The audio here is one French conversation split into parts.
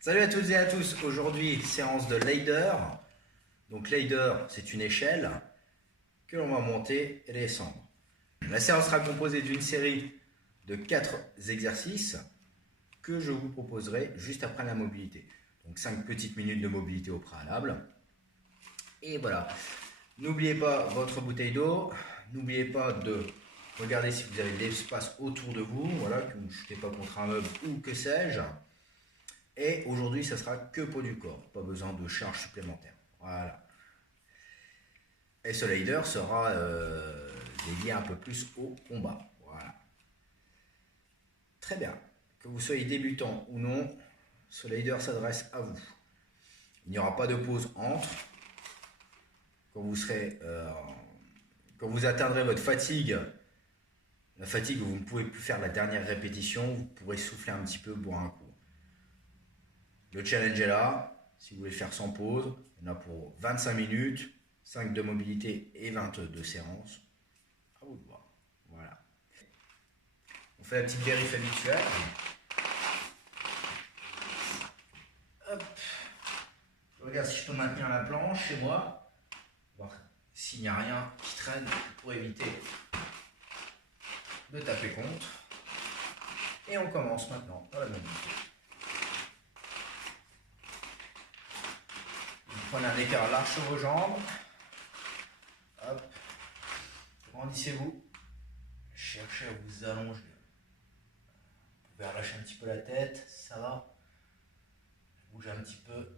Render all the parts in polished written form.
Salut à toutes et à tous, aujourd'hui séance de ladder. Donc ladder c'est une échelle que l'on va monter et descendre. La séance sera composée d'une série de 4 exercices que je vous proposerai juste après la mobilité. Donc 5 petites minutes de mobilité au préalable. Et voilà, n'oubliez pas votre bouteille d'eau, n'oubliez pas de regarder si vous avez de l'espace autour de vous, voilà, que vous ne chutez pas contre un meuble ou que sais-je. Et aujourd'hui, ça sera que pour du corps, pas besoin de charge supplémentaire. Voilà. Et ce ladder sera dédié un peu plus au combat. Voilà. Très bien. Que vous soyez débutant ou non, ce ladder s'adresse à vous. Il n'y aura pas de pause entre. Quand vous atteindrez votre fatigue, la fatigue où vous ne pouvez plus faire la dernière répétition, vous pourrez souffler un petit peu, boire un coup. Le challenge est là, si vous voulez faire sans pause, il y en a pour 25 minutes, 5 de mobilité et 22 séances. À vous de voir. Voilà. On fait la petite vérif habituelle. Hop. Je regarde si je peux maintenir la planche chez moi, voir s'il n'y a rien qui traîne pour éviter de taper contre. Et on commence maintenant dans la mobilité. Prenez un écart large sur vos jambes. Hop. Grandissez-vous. Cherchez à vous allonger. Vous pouvez relâcher un petit peu la tête. Ça va. Bougez un petit peu.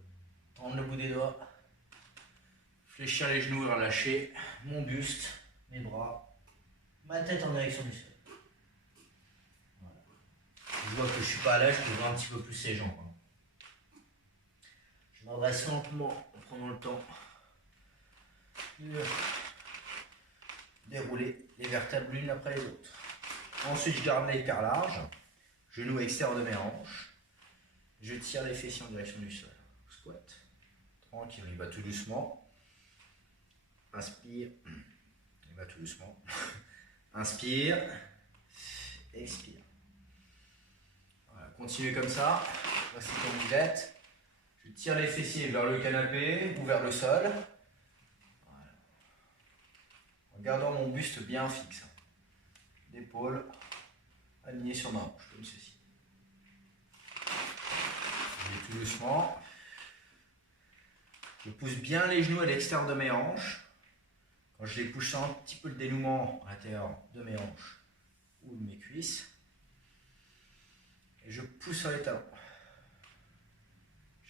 Tendre le bout des doigts. Fléchir les genoux et relâcher mon buste, mes bras, ma tête en direction du sol. Voilà. Je vois que je ne suis pas à l'aise, je peux voir un petit peu plus les jambes. Je m'adresse lentement en prenant le temps de dérouler les vertèbres l'une après les autres. Ensuite, je garde l'écart large, genou extérieur de mes hanches. Je tire les fessiers en direction du sol. Squat. Tranquille, il va tout doucement. Inspire. Il va tout doucement. Inspire. Expire. Voilà, continuez comme ça. Voici comme vous êtes. Je tire les fessiers vers le canapé ou vers le sol. Voilà. En gardant mon buste bien fixe. L'épaule alignée sur ma hanche, comme ceci. Je vais tout doucement. Je pousse bien les genoux à l'extérieur de mes hanches. Quand je les pousse, je sens un petit peu le dénouement à l'intérieur de mes hanches ou de mes cuisses. Et je pousse sur les talons.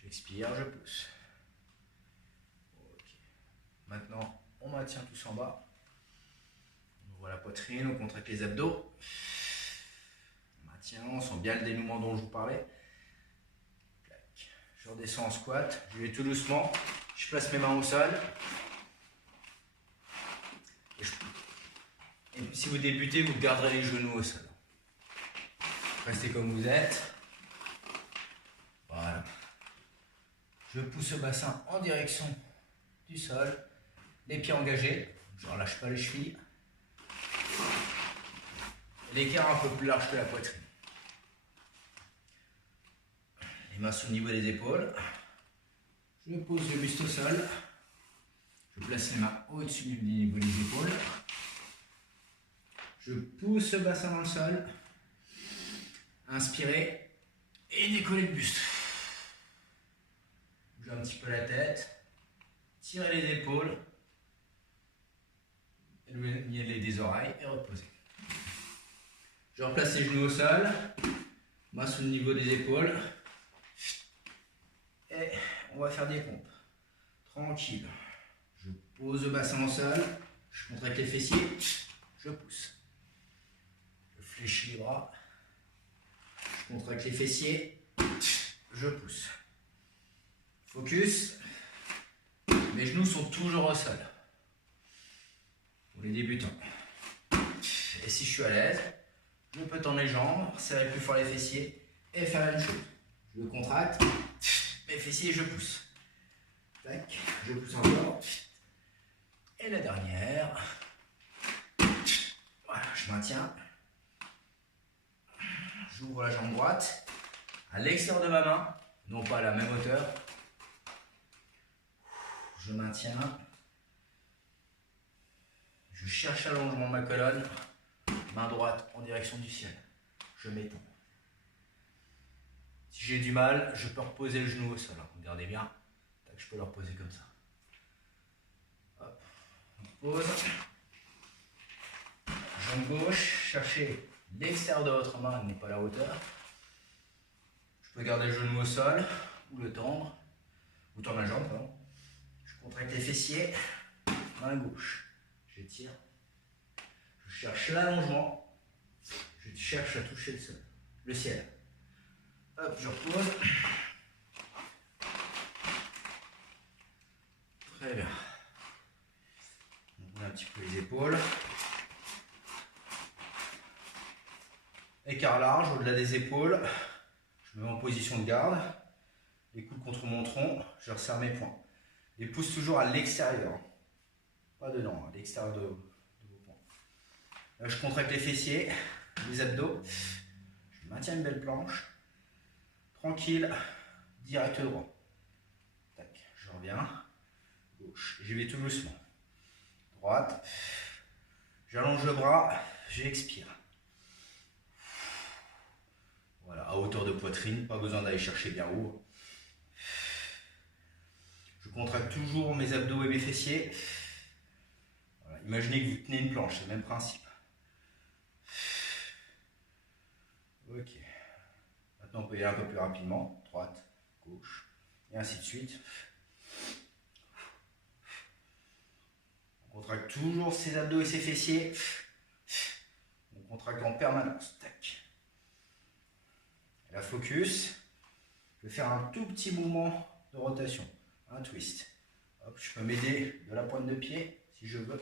J'expire, je pousse. Okay. Maintenant, on maintient tous en bas. On ouvre la poitrine, on contracte les abdos. On maintient, on sent bien le dénouement dont je vous parlais. Je redescends en squat, je vais tout doucement. Je place mes mains au sol. Et puis, si vous débutez, vous garderez les genoux au sol. Restez comme vous êtes. Voilà. Je pousse le bassin en direction du sol. Les pieds engagés. Je ne relâche pas les chevilles. L'écart un peu plus large que la poitrine. Les mains sous le niveau des épaules. Je pose le buste au sol. Je place les mains au-dessus du niveau des épaules. Je pousse le bassin dans le sol. Inspirez et décollez le buste. Bougez un petit peu la tête. Tirez les épaules. Éloignez-les des oreilles et reposez. Je replace les genoux au sol. Main sous le niveau des épaules. Et on va faire des pompes. Tranquille. Je pose le bassin au sol. Je contracte les fessiers. Je pousse. Je fléchis les bras. Je contracte les fessiers. Je pousse. Focus. Mes genoux sont toujours au sol. Pour les débutants. Et si je suis à l'aise, je peux tendre les jambes, serrer plus fort les fessiers et faire la même chose. Je contracte. Mes fessiers, je pousse. Tac, je pousse encore. Et la dernière. Voilà, je maintiens. J'ouvre la jambe droite à l'extérieur de ma main. non pas à la même hauteur. Je maintiens. Je cherche l'allongement de ma colonne. Main droite en direction du ciel. Je m'étends. Si j'ai du mal, je peux reposer le genou au sol. Regardez bien. Je peux le reposer comme ça. Hop. On pose. Jambe gauche. Cherchez l'extérieur de votre main, elle n'est pas à la hauteur. Je peux garder le genou au sol ou le tendre. Ou tendre la jambe, pardon. Je contracte les fessiers. Main gauche. J'étire. Je cherche l'allongement. Je cherche à toucher le sol. Le ciel. Hop, je repose. Très bien. On ouvre un petit peu les épaules. Écart large au-delà des épaules. Je me mets en position de garde. Les coudes contre mon tronc. Je resserre mes poings. Les pouces toujours à l'extérieur. Pas dedans, à l'extérieur de vos poings. Là, je contracte les fessiers, les abdos. Je maintiens une belle planche. Tranquille, direct droit. Tac, je reviens. Gauche, j'y vais tout doucement. Droite. J'allonge le bras, j'expire. Voilà, à hauteur de poitrine, pas besoin d'aller chercher bien haut. Je contracte toujours mes abdos et mes fessiers. Voilà, imaginez que vous tenez une planche, c'est le même principe. Ok. Maintenant, on peut y aller un peu plus rapidement. Droite, gauche, et ainsi de suite. On contracte toujours ses abdos et ses fessiers. On contracte en permanence. Tac. Et la focus. Je vais faire un tout petit mouvement de rotation. Un twist. Hop, je peux m'aider de la pointe de pied, si je veux,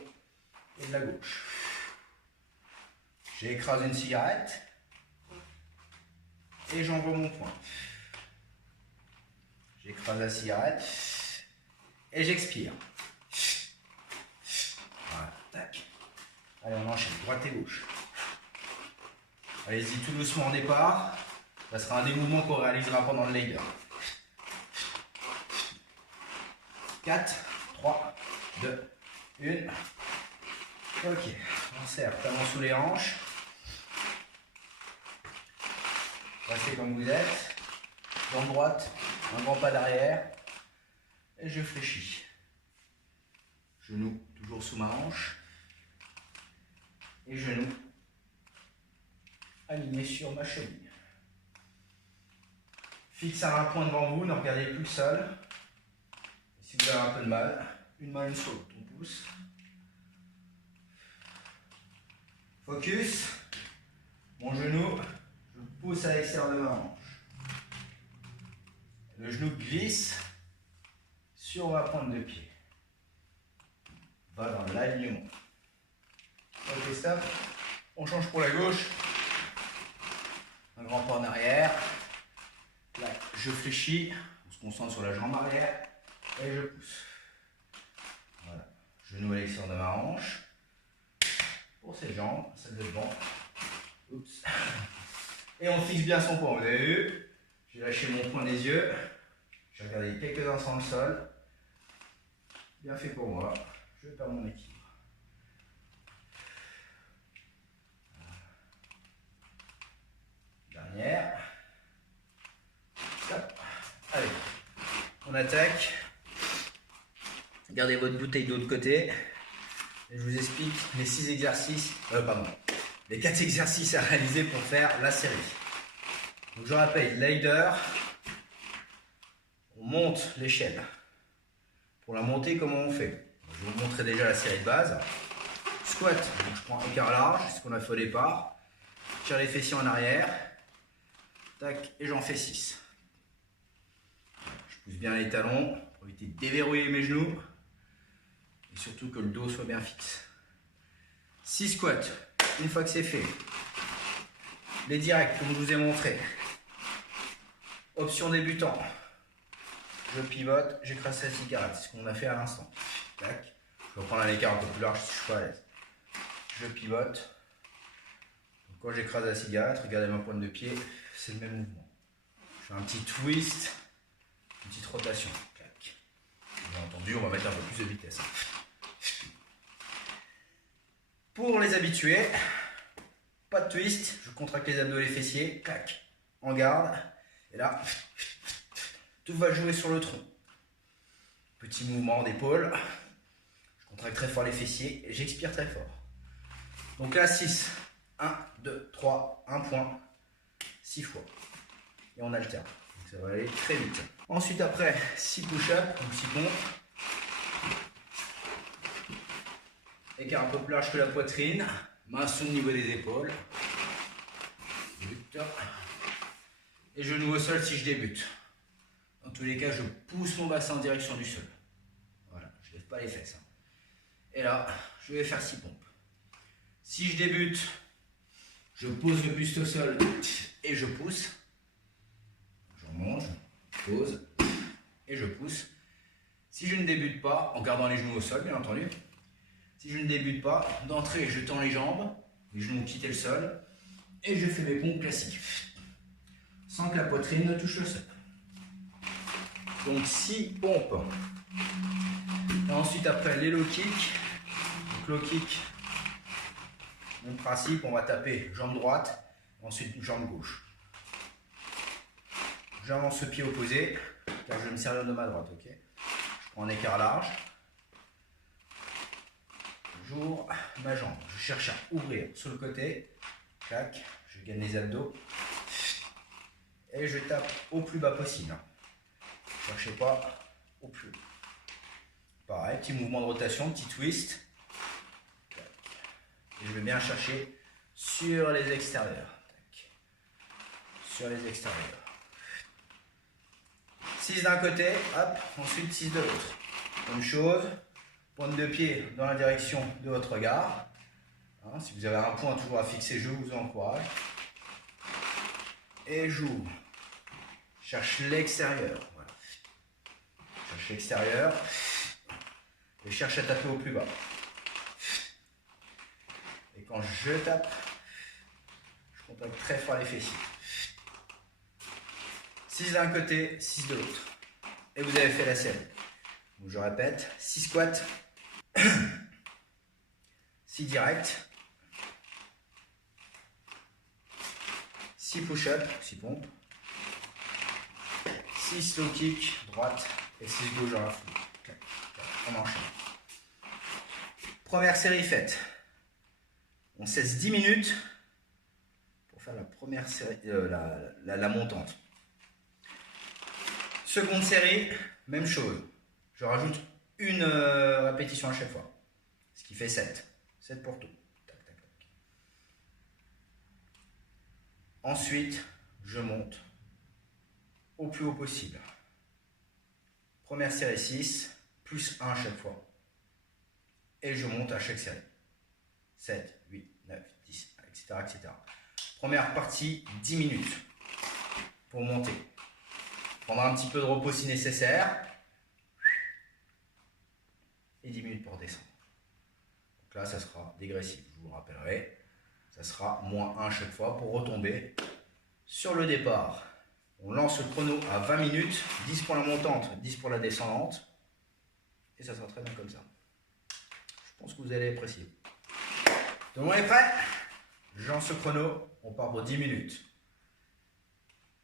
et de la gauche. J'écrase une cigarette. Et j'envoie mon poing. J'écrase la cigarette. Et j'expire. Voilà, tac. Allez, on enchaîne, droite et gauche. Allez-y tout doucement en départ. Ça sera un des mouvements qu'on réalisera pendant le leader. 4, 3, 2, 1. Ok, on serre, talons sous les hanches. Restez comme vous êtes. Jambe droite, un grand pas d'arrière. Et je fléchis. Genou toujours sous ma hanche. Et genou aligné sur ma cheville. Fixez un point devant vous, ne regardez plus le sol. Et si vous avez un peu de mal, une main, une sur l'autre, on pousse. Focus. Mon genou, je pousse à l'extérieur de ma hanche. Le genou glisse sur ma pointe de pied. Va dans l'alignement. Ok, stop. On change pour la gauche. Un grand pas en arrière. Là, je fléchis. On se concentre sur la jambe arrière. Et je pousse. Voilà. Genou à l'extérieur de ma hanche. Pour cette jambe, celle de devant. Oups. Et on fixe bien son point. Vous avez vu? J'ai lâché mon point des yeux. J'ai regardé quelques instants le sol. Bien fait pour moi. Je perds mon équilibre. Dernière. Stop. Allez. On attaque. Gardez votre bouteille d'eau de côté. Et je vous explique les 6 exercices. Les 4 exercices à réaliser pour faire la série. Donc je rappelle, leader. On monte l'échelle. Pour la monter, comment on fait? Je vais vous montrer déjà la série de base. Squat, donc je prends un quart large, c'est ce qu'on a fait au départ. Je tire les fessiers en arrière. Tac, et j'en fais 6. Je pousse bien les talons pour éviter de déverrouiller mes genoux. Et surtout que le dos soit bien fixe. 6 squats. Une fois que c'est fait, les directs, comme je vous ai montré. Option débutant. Je pivote, j'écrase la cigarette, c'est ce qu'on a fait à l'instant. Tac. Je vais prendre un écart un peu plus large si je suis pas à l'aise. Je pivote. Donc quand j'écrase la cigarette, regardez ma pointe de pied, c'est le même mouvement. Je fais un petit twist rotation. Clac. Bien entendu, on va mettre un peu plus de vitesse. Pour les habitués, pas de twist, je contracte les abdos et les fessiers, clac, en garde, et là, tout va jouer sur le tronc. Petit mouvement d'épaule, je contracte très fort les fessiers et j'expire très fort. Donc là, 6, 1, 2, 3, 1 point, 6 fois. Et on alterne. Donc ça va aller très vite. Ensuite, après, 6 push-ups, donc 6 pompes. Écart un peu plus large que la poitrine. Main sous le niveau des épaules. Et genoux au sol si je débute. Dans tous les cas, je pousse mon bassin en direction du sol. Voilà, je ne lève pas les fesses. Et là, je vais faire 6 pompes. Si je débute, je pose le buste au sol et je pousse. Je remonte, je pose et je pousse. Si je ne débute pas, en gardant les genoux au sol, bien entendu. Si je ne débute pas, d'entrée, je tends les jambes, les genoux quittent le sol et je fais mes pompes classiques. Sans que la poitrine ne touche le sol. Donc 6 pompes. Et ensuite après les low kicks. Donc low kick, même principe, on va taper jambe droite, ensuite jambe gauche. J'avance le pied opposé, car je vais me servir de ma droite, ok. Je prends un écart large. J'ouvre ma jambe. Je cherche à ouvrir sur le côté. Clac, je gagne les abdos. Et je tape au plus bas possible. Ne cherchez pas au plus haut. Pareil, petit mouvement de rotation, petit twist. Et je vais bien chercher sur les extérieurs. Sur les extérieurs. 6 d'un côté, hop, ensuite 6 de l'autre. Même chose, pointe de pied dans la direction de votre regard. Hein, si vous avez un point toujours à fixer, je vous encourage. Et j'ouvre. Cherche l'extérieur. Voilà. Cherche l'extérieur. Et cherche à taper au plus bas. Et quand je tape, je contracte très fort les fessiers. 6 d'un côté, 6 de l'autre. Et vous avez fait la série. Donc je répète, 6 squats, 6 directs, 6 push-ups, 6 pompes, 6 low kick, droite et 6 gauche dans la foule. On enchaîne. Première série faite. On cesse 10 minutes pour faire la première série, la montante. Seconde série, même chose. Je rajoute une répétition à chaque fois. Ce qui fait 7. 7 pour tout. Tac, tac, tac. Ensuite, je monte au plus haut possible. Première série 6, plus 1 à chaque fois. Et je monte à chaque série. 7, 8, 9, 10, etc., etc. Première partie, 10 minutes pour monter. Prendre un petit peu de repos si nécessaire. Et 10 minutes pour descendre. Donc là, ça sera dégressif. Je vous rappellerai. Ça sera moins 1 chaque fois pour retomber sur le départ. On lance le chrono à 20 minutes. 10 pour la montante, 10 pour la descendante. Et ça sera très bien comme ça. Je pense que vous allez apprécier. Tout le monde est prêt? Je lance le chrono. On part pour 10 minutes.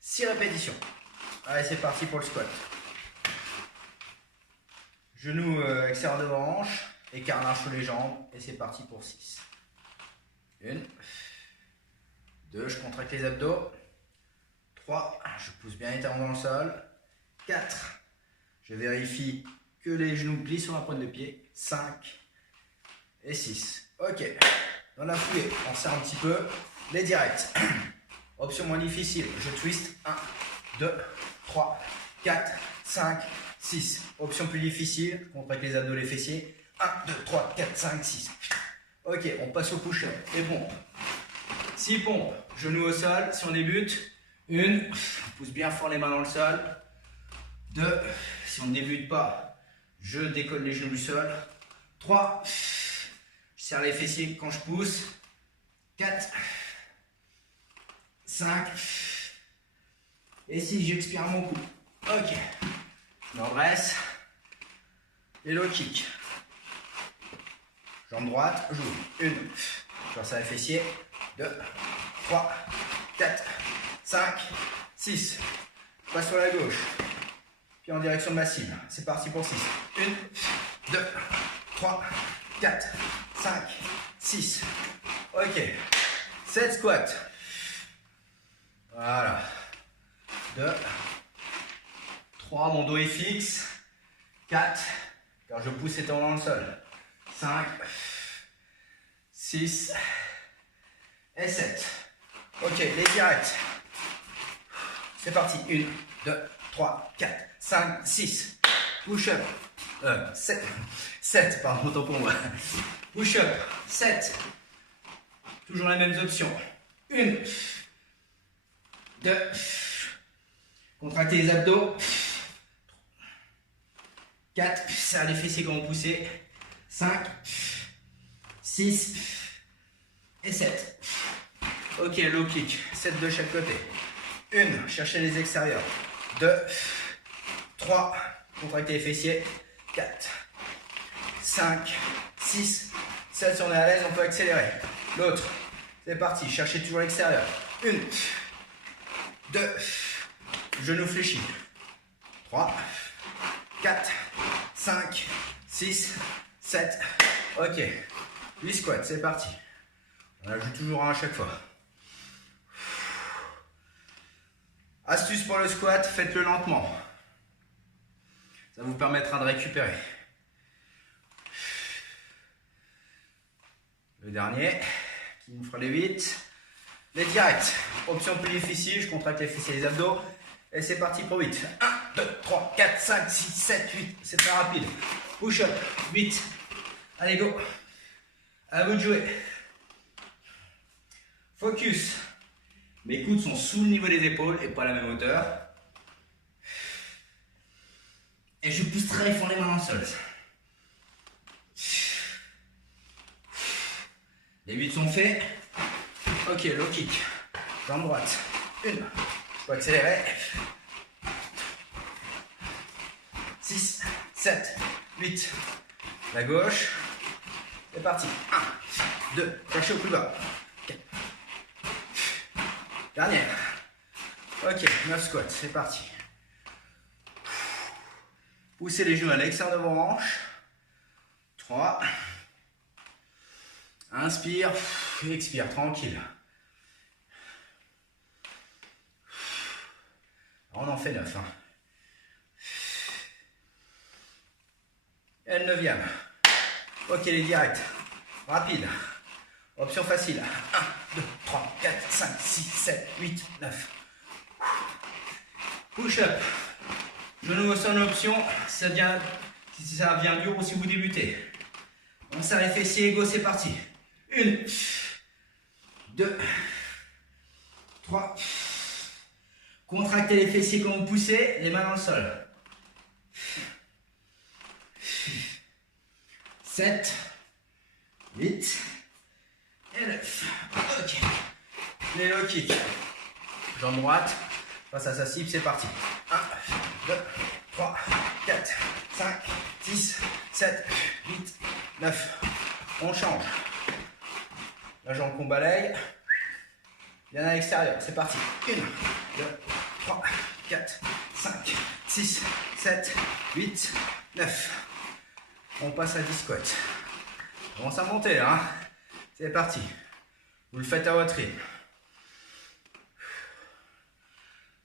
6 répétitions. Allez, c'est parti pour le squat. Genoux extérieur de hanche, écart large sous les jambes, et c'est parti pour 6. 1, 2, je contracte les abdos. 3, je pousse bien les talons dans le sol. 4, je vérifie que les genoux glissent sur la pointe de pied. 5 et 6. Ok, dans la foulée, on serre un petit peu. Les directs. Option moins difficile, je twist. 1, 2, 3, 4, 5, 6. Option plus difficile, je contracte les abdos, les fessiers. 1, 2, 3, 4, 5, 6. Ok, on passe au push-up. Et pompes. 6 pompes, genoux au sol, si on débute. 1, on pousse bien fort les mains dans le sol. 2, si on ne débute pas, je décolle les genoux du sol. 3, je serre les fessiers quand je pousse. 4, 5, et 6, j'expire mon coup. Ok. press. Et low kick. Jambe droite, j'ouvre. 1. Je resserre les fessiers. 2, 3, 4, 5, 6. Je passe sur la gauche. Puis en direction de ma cible. C'est parti pour 6. 1, 2, 3, 4, 5, 6. Ok. 7 squats. Voilà. 2, 3, mon dos est fixe. 4, car je pousse étant dans le sol. 5, 6 et 7. Ok, les directs. C'est parti. 1, 2, 3, 4, 5, 6. Push-up. 7, pardon, autant pour moi. Push-up. 7. Toujours les mêmes options. 1, 2. Contractez les abdos. 4. Serre les fessiers quand vous poussez. 5, 6 et 7. Ok, low kick. 7 de chaque côté. 1. Cherchez les extérieurs. 2, 3. Contractez les fessiers. 4, 5, 6, 7. Si on est à l'aise, on peut accélérer. L'autre. C'est parti. Cherchez toujours l'extérieur. 1, 2. Genou fléchi. 3, 4, 5, 6, 7. Ok. 8 squats. C'est parti. On ajoute toujours un à chaque fois. Astuce pour le squat, faites-le lentement. Ça vous permettra de récupérer. Le dernier, qui nous fera les 8. Les directs. Option plus difficile, je contracte les fessiers et les abdos. Et c'est parti pour 8. 1, 2, 3, 4, 5, 6, 7, 8. C'est très rapide. Push-up. 8. Allez, go. À vous de jouer. Focus. Mes coudes sont sous le niveau des épaules et pas à la même hauteur. Et je pousse très fort les mains dans le sol. Les 8 sont faits. Ok, low kick. Jambe droite. 1. Je peux accélérer. 6, 7, 8. La gauche. C'est parti. 1, 2. Cherchez au plus bas. Dernière. Ok, 9 squats, c'est parti. Poussez les genoux à l'extérieur de vos hanches. 3. Inspire, expire, tranquille. On en fait 9. Et le 9e. Ok, les directs. Rapide. Option facile. 1, 2, 3, 4, 5, 6, 7, 8, 9. Push-up. Genou au sol, option. Si ça devient dur ou si vous débutez. On serre les fessiers égaux, c'est parti. 1, 2, 3. Contractez les fessiers quand vous poussez, les mains dans le sol. 7, 8 et 9. Ok. Les low kicks. Jambe droite, face à sa cible, c'est parti. 1, 2, 3, 4, 5, 6, 7, 8, 9. On change. La jambe qu'on balaye. Bien à l'extérieur, c'est parti. 1, 2, 3, 4, 5, 6, 7, 8, 9. On passe à 10 squats. On commence à monter là. C'est parti. Vous le faites à votre rythme.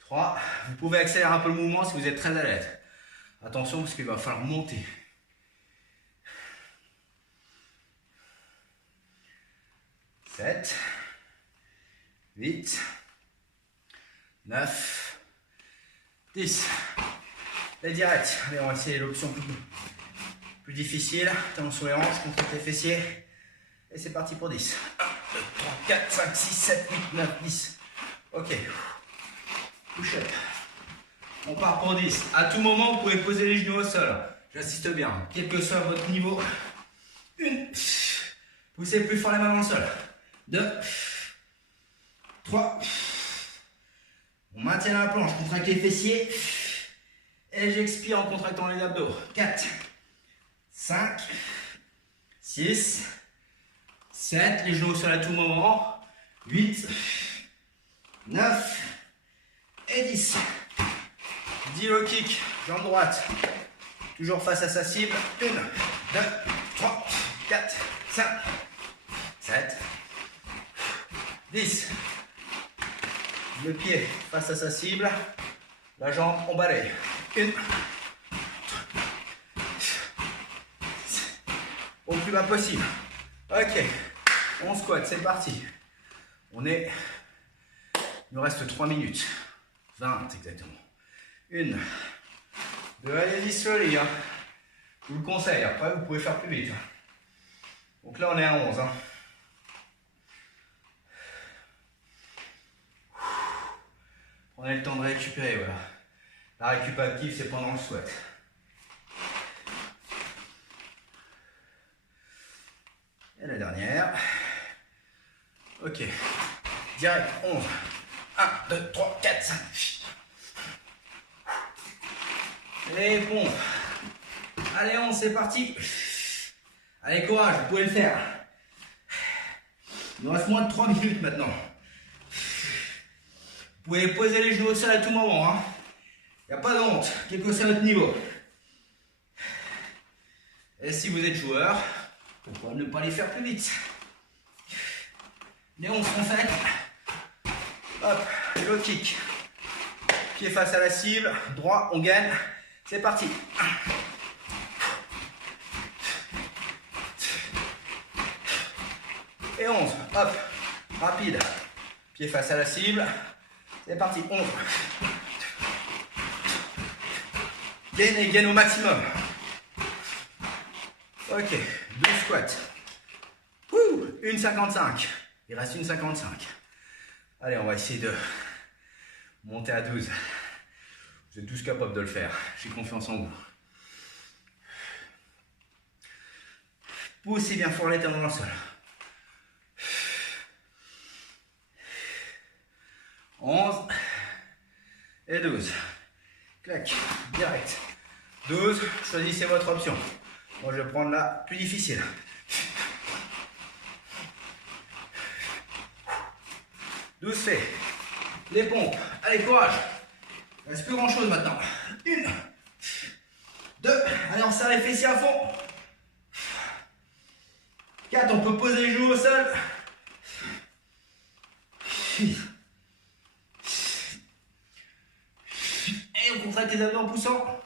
3. Vous pouvez accélérer un peu le mouvement si vous êtes très à l'aise. Attention parce qu'il va falloir monter. 7, 8, 9, 10. Les directs. Allez, on va essayer l'option plus difficile. Talons sur les hanches, contracte les fessiers. Et c'est parti pour 10. 1, 2, 3, 4, 5, 6, 7, 8, 9, 10. Ok. Push-up. On part pour 10. À tout moment, vous pouvez poser les genoux au sol. J'insiste bien. Quel que soit votre niveau. 1. Poussez plus fort les mains dans le sol. 2. 3. On maintient la planche. Contracte les fessiers. Et j'expire en contractant les abdos. 4, 5, 6, 7, les genoux au sol à tout moment. 8, 9 et 10. 10 low kick, jambe droite. Toujours face à sa cible. 1, 2, 3, 4, 5, 7, 10. Le pied face à sa cible. La jambe, on balaye. 1, au plus bas possible. Ok, on squatte, c'est parti. Il nous reste 3 minutes. 20 exactement. 1, 2, allez-y slowly. Hein. Je vous le conseille, après vous pouvez faire plus vite. Hein. Donc là on est à 11. Hein. Prenez le temps de récupérer, voilà. La récup active, c'est pendant le squat. Et la dernière. Ok. Direct, 11. 1, 2, 3, 4, 5. Les pompes. Allez, 11, c'est parti. Allez, courage, vous pouvez le faire. Il nous reste moins de 3 minutes maintenant. Vous pouvez poser les genoux au sol à tout moment. Hein. Il n'y a pas de honte, quel que soit notre niveau. Et si vous êtes joueur, pourquoi ne pas les faire plus vite? Les 11 sont faites. Hop, low kick. Pied face à la cible, droit, on gagne. C'est parti. Et 11, hop, rapide. Pied face à la cible. C'est parti, 11. Gain et gain au maximum. Ok, 12 squats. 1,55. Il reste 1,55. Allez, on va essayer de monter à 12. Vous êtes tous capables de le faire. J'ai confiance en vous. Poussez bien fort les talons dans le sol. 11 et 12. Clac, direct. 12, choisissez votre option. Moi, je vais prendre la plus difficile. 12 fait. Les pompes. Allez, courage. Il ne reste plus grand chose maintenant. 1, 2. Allez, on serre les fessiers à fond. 4, on peut poser les genoux au sol. 6. Et on contracte les abdos en poussant.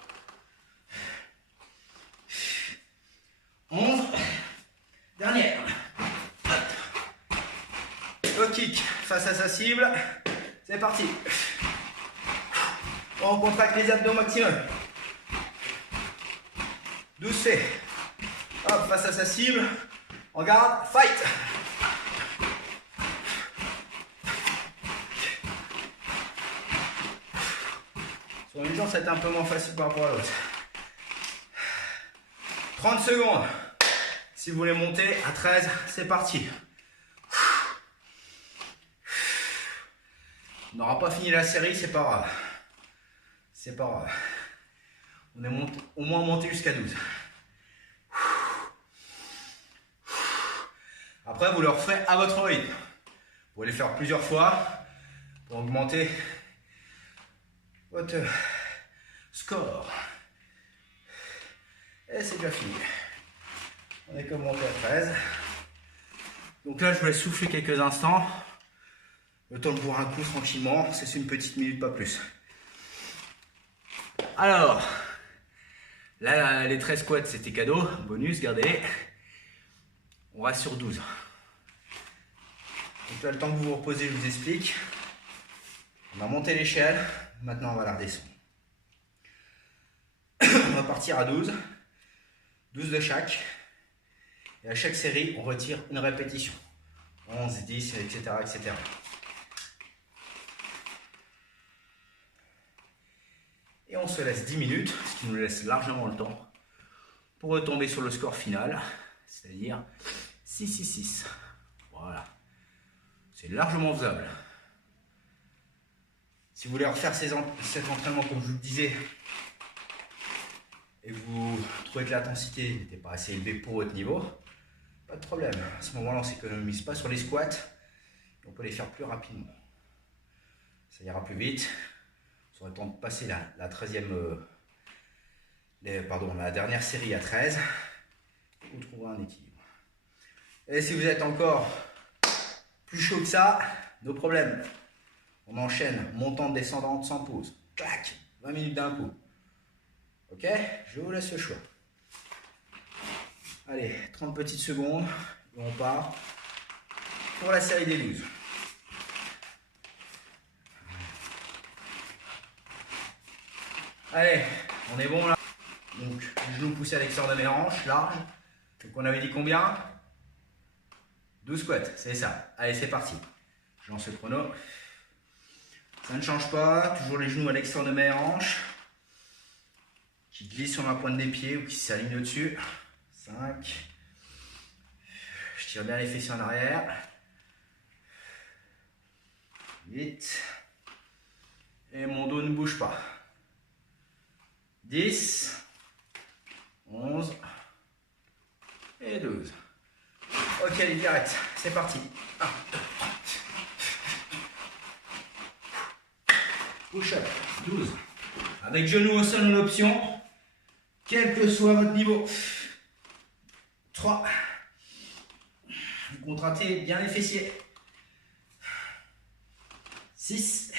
11. Dernière. Low kick face à sa cible. C'est parti. On contracte les abdos au maximum. 12 fait. Hop, face à sa cible. On garde. Fight. Sur une jambe, ça va être un peu moins facile par rapport à l'autre. 30 secondes. Si vous voulez monter à 13, c'est parti. On n'aura pas fini la série, c'est pas grave. C'est pas grave. On est au moins monté jusqu'à 12. Après, vous le referez à votre rythme. Vous pouvez les faire plusieurs fois pour augmenter votre score. Et c'est déjà fini. On est comme monté à 13. Donc là, je vais souffler quelques instants. Le temps de boire un coup tranquillement. C'est une petite minute, pas plus. Alors, là, les 13 squats, c'était cadeau. Bonus, gardez-les. On reste sur 12. Donc là, le temps que vous vous reposez, je vous explique. On va monter l'échelle. Maintenant, on va la redescendre. On va partir à 12. 12 de chaque. Et à chaque série, on retire une répétition. 11, 10, etc. etc. Et on se laisse 10 minutes, ce qui nous laisse largement le temps pour retomber sur le score final, c'est-à-dire 6-6-6. Voilà. C'est largement faisable. Si vous voulez refaire cet entraînement, comme je vous le disais, et vous trouvez que l'intensité n'était pas assez élevée pour votre niveau, pas de problème. À ce moment-là, on ne s'économise pas sur les squats et on peut les faire plus rapidement. Ça ira plus vite. Vous aurez le temps de passer la dernière série à 13. Vous trouverez un équilibre. Et si vous êtes encore plus chaud que ça, no problème. On enchaîne montante, descendante sans pause. Clac, 20 minutes d'un coup. Ok, je vous laisse le choix. Allez, 30 petites secondes et on part pour la série des 12. Allez, on est bon là. Donc, genou poussé à l'extérieur de mes hanches, large. Donc, on avait dit combien? 12 squats, c'est ça. Allez, c'est parti. Je lance le chrono. Ça ne change pas. Toujours les genoux à l'extérieur de mes hanches, qui glissent sur ma pointe des pieds ou qui s'alignent au-dessus. 5. Je tire bien les fessiers en arrière. 8. Et mon dos ne bouge pas. 10. 11. Et 12. Ok, les directs, c'est parti. 1, 2, 3. Push-up, 12. Avec genou au sol, une option, quel que soit votre niveau. 3. Vous contractez bien les fessiers. 6.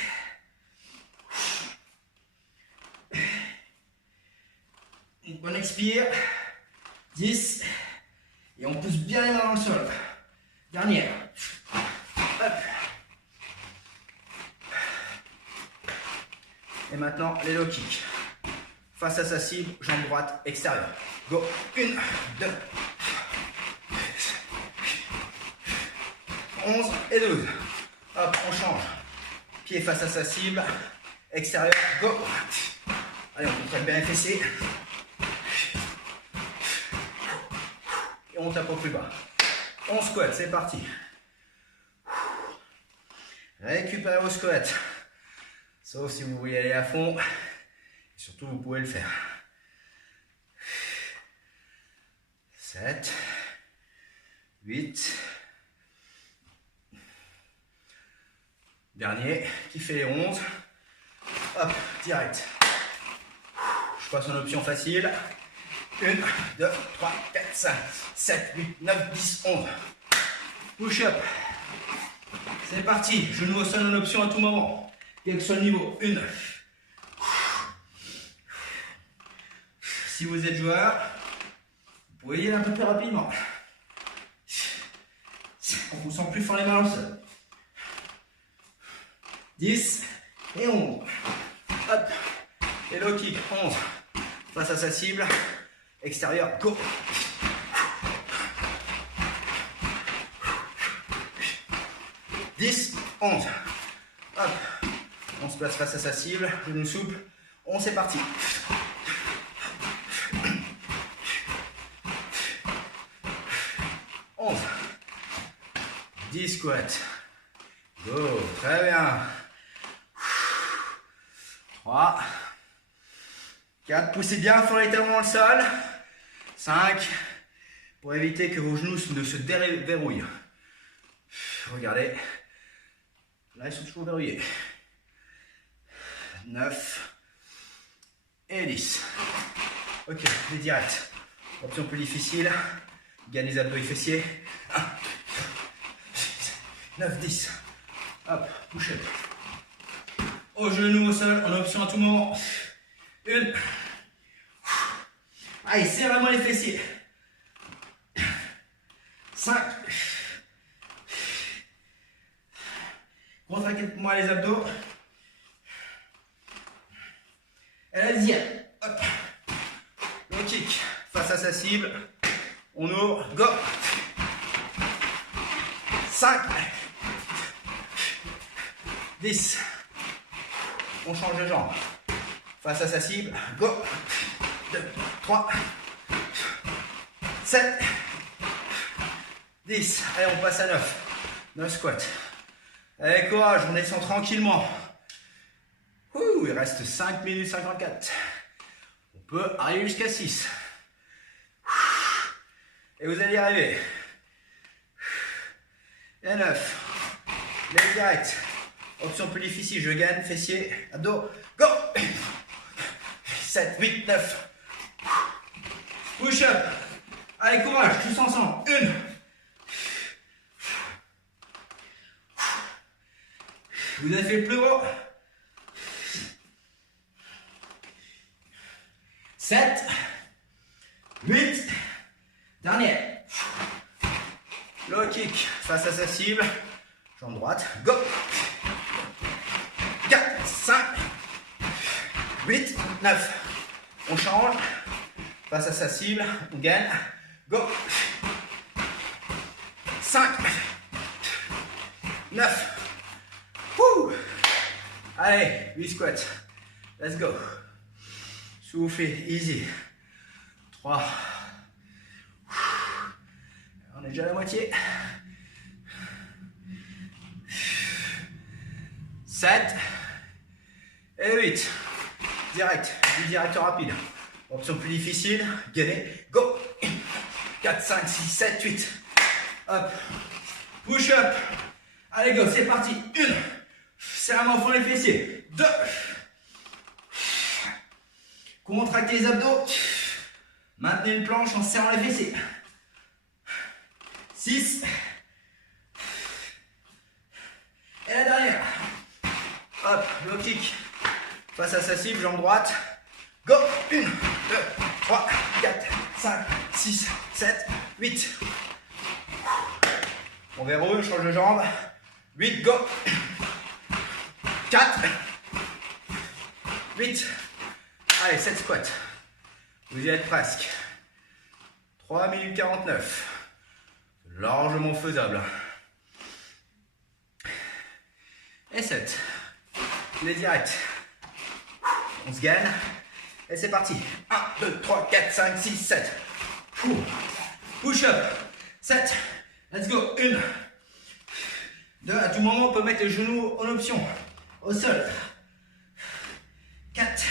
Une bonne expire. 10. Et on pousse bien les mains dans le sol. Dernière. Hop. Et maintenant, les low kicks. Face à sa cible, jambe droite extérieure. Go. 1, 2. 11 et 12. Hop, on change. Pied face à sa cible. Extérieur. Go. Allez, on contracte bien les fessiers. Et on tape au plus bas. On squat, c'est parti. Récupérez vos squats. Sauf si vous voulez aller à fond. Et surtout, vous pouvez le faire. 7. 8. Dernier, qui fait les 11. Hop, direct. Je passe en option facile. 1, 2, 3, 4, 5, 7, 8, 9, 10, 11. Push-up. C'est parti. Genou au sol en option à tout moment. Quel que soit le niveau. 1. Si vous êtes joueur, vous pouvez y aller un peu plus rapidement. On vous sent plus fort les mains au sol. 10 et 11. Hop. Et low kick. 11. Face à sa cible. Extérieur, go. 10, 11. Hop. On se place face à sa cible, genou souple. On c'est parti. 11. 10 squats. Go, très bien. 3. 4, poussez bien fort les talons dans le sol. 5, pour éviter que vos genoux ne se déverrouillent. Regardez, là ils sont toujours verrouillés. 9 et 10. Ok, les directs. Option plus difficile. Gagne les abdos et fessiers. 1, 9, 10. Hop, push-up. Au genou au sol, en option à tout moment. 1. Allez, serrez vraiment les fessiers. 5. Contractez-moi les abdos. Et la 10e. Hop. Low kick. Face à sa cible. On ouvre. Go. 5. 10. On change de jambe. Face à sa cible. Go. 2, 3, 7, 10. Allez, on passe à 9. 9 squats. Allez, courage, on descend tranquillement. Il reste 5 minutes 54. On peut arriver jusqu'à 6. Et vous allez y arriver. Et 9. Les direct. Option plus difficile, je gagne, fessier, abdos, go. 7, 8, 9. Push up. Allez, courage, tous ensemble. 1. Vous avez fait le plus gros. 7. 8. Dernier. Low kick face à sa cible. Jambe droite. Go. 4, 5, 8, 9. On change. Face à sa cible. On gagne. Go. 5, 9. Wouh. Allez, 8 squats. Let's go. Soufflez, easy. 3. On est déjà à la moitié. 7 et 8. Direct, du direct rapide. Option plus difficile, gainez, go. 4, 5, 6, 7, 8. Hop. Push up. Allez, go, c'est parti. 1. Serrement au fond les fessiers. 2. Contractez les abdos. Maintenez une planche en serrant les fessiers. 6. Et la dernière. Hop, low kick. Face à sa cible, jambe droite. Go. 1, 2, 3, 4, 5, 6, 7, 8. On verrouille, on change de jambe. 8, go. 4. 8. Allez, 7 squats. Vous y êtes presque. 3 minutes 49. Largement faisable. Et 7. Les directs. On se gagne. Et c'est parti. 1, 2, 3, 4, 5, 6, 7. Push up. 7. Let's go. 1. 2. À tout moment, on peut mettre les genoux en option. Au sol. 4.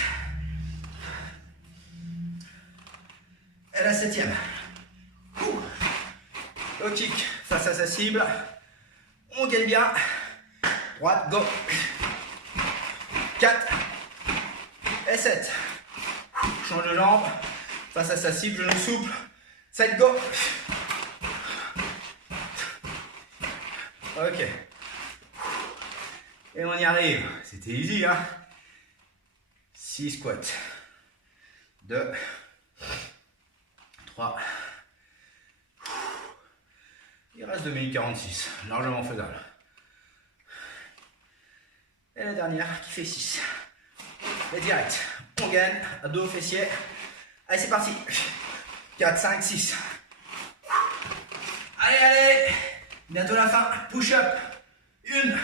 Et la 7e. Low kick face à sa cible. On gagne bien. Droite, go. 4 et 7. Change de jambe. Face à sa cible, genou souple. 7, go. Ok. Et on y arrive. C'était easy, hein. 6 squats. 2. 3. Il reste 2 minutes 46. Largement faisable. Et la dernière qui fait 6. Les directs. On gagne. Abdos, fessiers. Allez, c'est parti. 4, 5, 6. Allez, allez. Bientôt la fin. Push up. 1.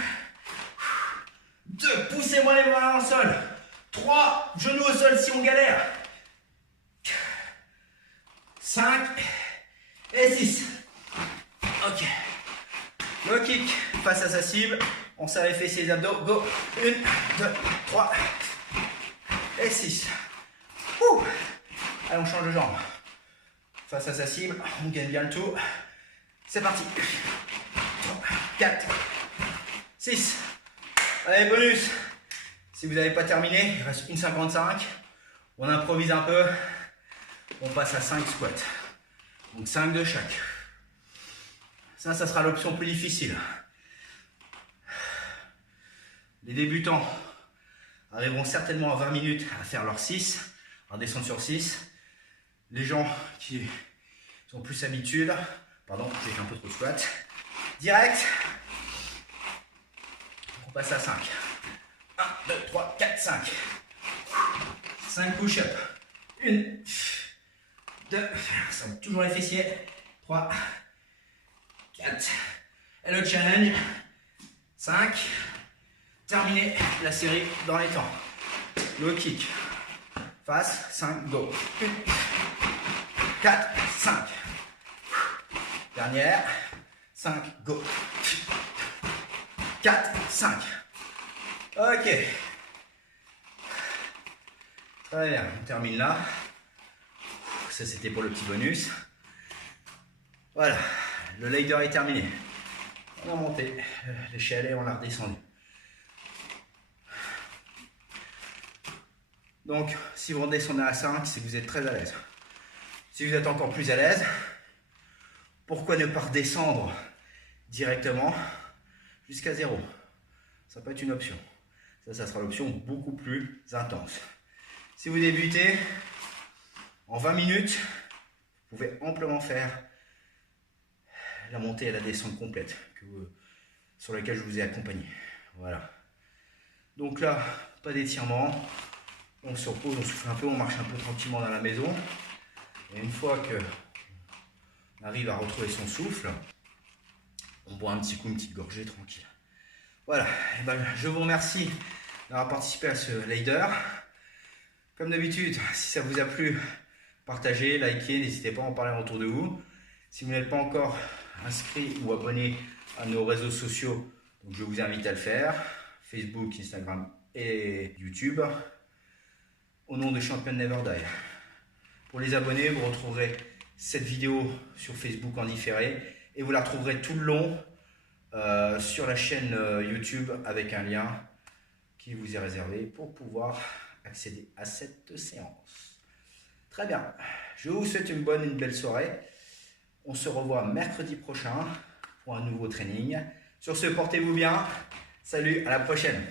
2. Poussez-moi les mains au sol. 3. Genoux au sol si on galère. 5. Et 6. Ok. Low kick face à sa cible. On serre les fessiers et les abdos. Go. 1, 2, 3. Et 6. Allez, on change de jambe. Face à sa cible. On gagne bien le tout. C'est parti. 3, 4, 6. Allez, bonus. Si vous n'avez pas terminé, il reste 1,55. On improvise un peu. On passe à 5 squats. Donc 5 de chaque. Ça sera l'option plus difficile. Les débutants arriveront certainement à 20 minutes à faire leur 6, à descendre sur 6. Les gens qui sont plus habitués, pardon, j'ai fait un peu trop de squat. Direct. On passe à 5. 1, 2, 3, 4, 5. 5 push-up. 1, 2, ça va toujours les fessiers. 3, 4. Et le challenge. 5. Terminé la série dans les temps. Low kick. Face, 5, go. 1, 4, 5. Dernière. 5, go. 4, 5. Ok. Très bien, on termine là. Ça, c'était pour le petit bonus. Voilà, le leader est terminé. On a monté l'échelle et on l'a redescendu. Donc, si vous redescendez à 5, c'est que vous êtes très à l'aise. Si vous êtes encore plus à l'aise, pourquoi ne pas redescendre directement jusqu'à 0? Ça peut être une option. Ça sera l'option beaucoup plus intense. Si vous débutez, en 20 minutes, vous pouvez amplement faire la montée et la descente complète sur laquelle je vous ai accompagné. Voilà. Donc là, pas d'étirement. On se repose, on souffle un peu, on marche un peu tranquillement dans la maison. Et une fois que on arrive à retrouver son souffle, on boit un petit coup, une petite gorgée tranquille. Voilà. Et ben, je vous remercie d'avoir participé à ce leader. Comme d'habitude, si ça vous a plu, partagez, likez, n'hésitez pas à en parler autour de vous. Si vous n'êtes pas encore inscrit ou abonné à nos réseaux sociaux, donc je vous invite à le faire. Facebook, Instagram et YouTube. Au nom de Champion Never Die. Pour les abonnés, vous retrouverez cette vidéo sur Facebook en différé et vous la retrouverez tout le long sur la chaîne YouTube avec un lien qui vous est réservé pour pouvoir accéder à cette séance. Très bien, je vous souhaite une belle soirée. On se revoit mercredi prochain pour un nouveau training. Sur ce, portez-vous bien. Salut, à la prochaine.